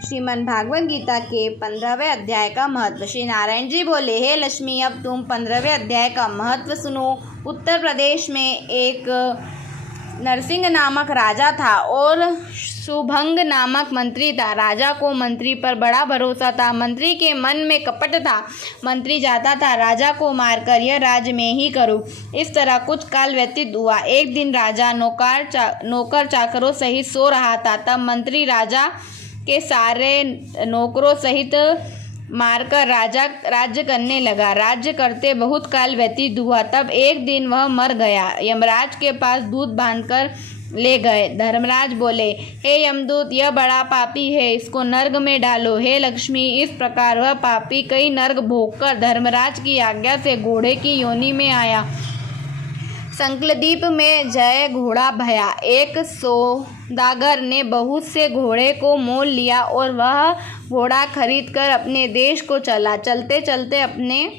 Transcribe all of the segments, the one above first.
श्रीमद् भागवत गीता के 15वें अध्याय का महत्व। श्री नारायण जी बोले, हे लक्ष्मी, अब तुम 15वें अध्याय का महत्व सुनो। उत्तर प्रदेश में एक नरसिंह नामक राजा था और शुभंग नामक मंत्री था। राजा को मंत्री पर बड़ा भरोसा था। मंत्री के मन में कपट था। मंत्री चाहता था राजा को मारकर यह राज्य में ही करूं। इस तरह कुछ काल व्यतीत हुआ। एक दिन राजा नौकर चाकरों सहित सो रहा था। तब मंत्री राजा के सारे नौकरों सहित मारकर राज्य करने लगा। राज्य करते बहुत काल व्यतीत हुआ। तब एक दिन वह मर गया। यमराज के पास दूत बांधकर ले गए। धर्मराज बोले, हे यमदूत, यह बड़ा पापी है, इसको नर्क में डालो। हे लक्ष्मी, इस प्रकार वह पापी कई नर्क भोगकर धर्मराज की आज्ञा से घोड़े की योनि में आया। संकलद्वीप में जय घोड़ा भया। एक सौदागर ने बहुत से घोड़े को मोल लिया और वह घोड़ा खरीदकर अपने देश को चला। चलते चलते अपने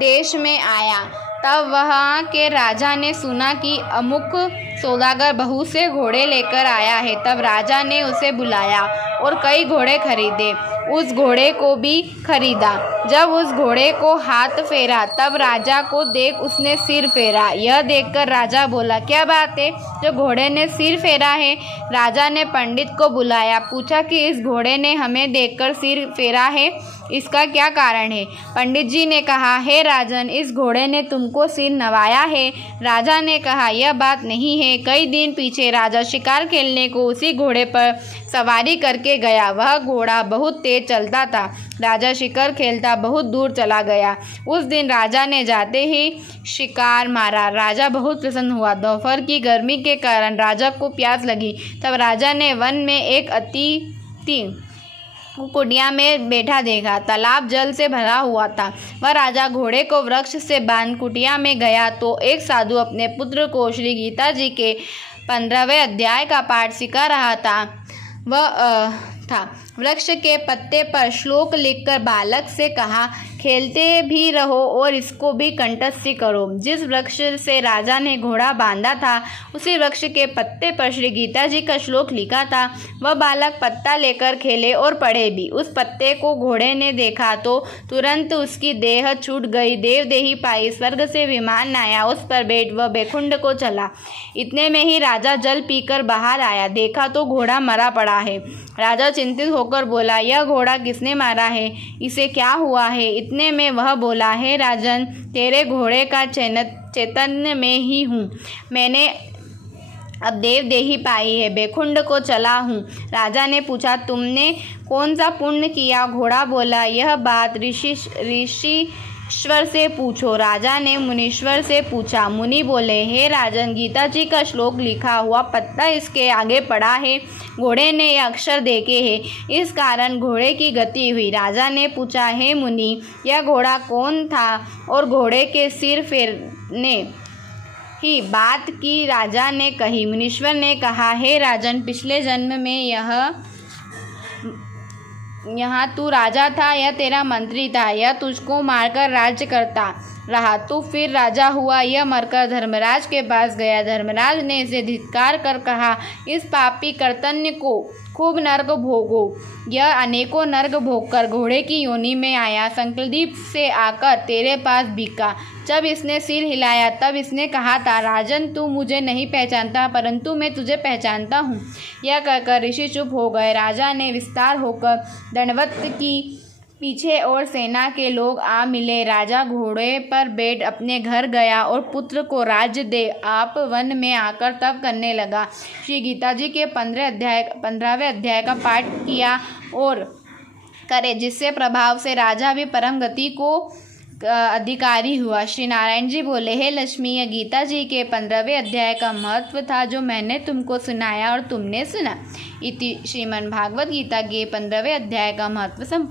देश में आया। तब वहाँ के राजा ने सुना कि अमुक सौदागर बहुत से घोड़े लेकर आया है। तब राजा ने उसे बुलाया और कई घोड़े खरीदे। उस घोड़े को भी खरीदा। जब उस घोड़े को हाथ फेरा तब राजा को देख उसने सिर फेरा। यह देखकर राजा बोला, क्या बात है, जो घोड़े ने सिर फेरा है? राजा ने पंडित को बुलाया, पूछा कि इस घोड़े ने हमें देखकर सिर फेरा है, इसका क्या कारण है? पंडित जी ने कहा, हे राजन, इस घोड़े ने तुमको सिर नवाया है। राजा ने कहा, यह बात नहीं है। कई दिन पीछे राजा शिकार खेलने को उसी घोड़े पर सवारी करके गया। वह घोड़ा बहुत तेज चलता था। राजा शिकार खेलता बहुत दूर चला गया। उस दिन राजा ने जाते ही शिकार मारा। राजा बहुत प्रसन्न हुआ। दोपहर की गर्मी के कारण राजा को प्यास लगी। तब राजा ने वन में एक अतिथि कुटिया में बैठा देखा। तालाब जल से भरा हुआ था। वह राजा घोड़े को वृक्ष से बांध कुटिया में गया तो एक साधु अपने पुत्र को श्री गीता जी के 15वें अध्याय का पाठ सिखा रहा था। वह वृक्ष के पत्ते पर श्लोक लिखकर बालक से कहा, खेलते भी रहो और इसको भी कंठस्थ करो। जिस वृक्ष से राजा ने घोड़ा बांधा था उसी वृक्ष के पत्ते पर श्री गीता जी का श्लोक लिखा था। वह बालक पत्ता लेकर खेले और पढ़े भी। उस पत्ते को घोड़े ने देखा तो तुरंत उसकी देह छूट गई। देवदेही पाई। स्वर्ग से विमान आया। उस पर बैठ वह बैकुंठ को चला। इतने में ही राजा जल पीकर बाहर आया। देखा तो घोड़ा मरा पड़ा है। राजा चिंतित होकर बोला, यह घोड़ा किसने मारा है? इसे क्या हुआ है? इतने में वह बोला, हे राजन, तेरे घोड़े का चैतन्य में ही हूँ। मैंने अब देवदेही पाई है, बैकुंठ को चला हूँ। राजा ने पूछा, तुमने कौन सा पुण्य किया? घोड़ा बोला, यह बात ऋषिश्वर से पूछो। राजा ने मुनीश्वर से पूछा। मुनि बोले, हे राजन, गीता जी का श्लोक लिखा हुआ पत्ता इसके आगे पड़ा है। घोड़े ने यह अक्षर देखे हैं, इस कारण घोड़े की गति हुई। राजा ने पूछा, हे मुनि, यह घोड़ा कौन था? और घोड़े के सिर फेरने ही बात की राजा ने कही। मुनीश्वर ने कहा, हे राजन, पिछले जन्म में यहाँ तू राजा था, यह तेरा मंत्री था, यह तुझको मारकर राज्य करता रहा। तू फिर राजा हुआ, यह मरकर धर्मराज के पास गया। धर्मराज ने इसे धिक्कार कर कहा, इस पापी कर्तन्य को खूब नर्क भोगो। यह अनेकों नर्क भोगकर घोड़े की योनि में आया। संकलद्वीप से आकर तेरे पास बिका। जब इसने सिर हिलाया तब इसने कहा था, राजन, तू मुझे नहीं पहचानता परंतु मैं तुझे पहचानता हूँ। यह कहकर ऋषि चुप हो गए। राजा ने विस्तार होकर दंडवत की। पीछे और सेना के लोग आ मिले। राजा घोड़े पर बैठ अपने घर गया और पुत्र को राज्य दे आप वन में आकर तप करने लगा। श्री गीता जी के 15वें अध्याय का पाठ किया और करे, जिससे प्रभाव से राजा भी परम गति को अधिकारी हुआ। श्री नारायण जी बोले, हे लक्ष्मी, यह गीता जी के 15वें अध्याय का महत्व था जो मैंने तुमको सुनाया और तुमने सुना। इति श्रीमद् भागवत गीता के 15वें अध्याय का महत्व संपूर्ण।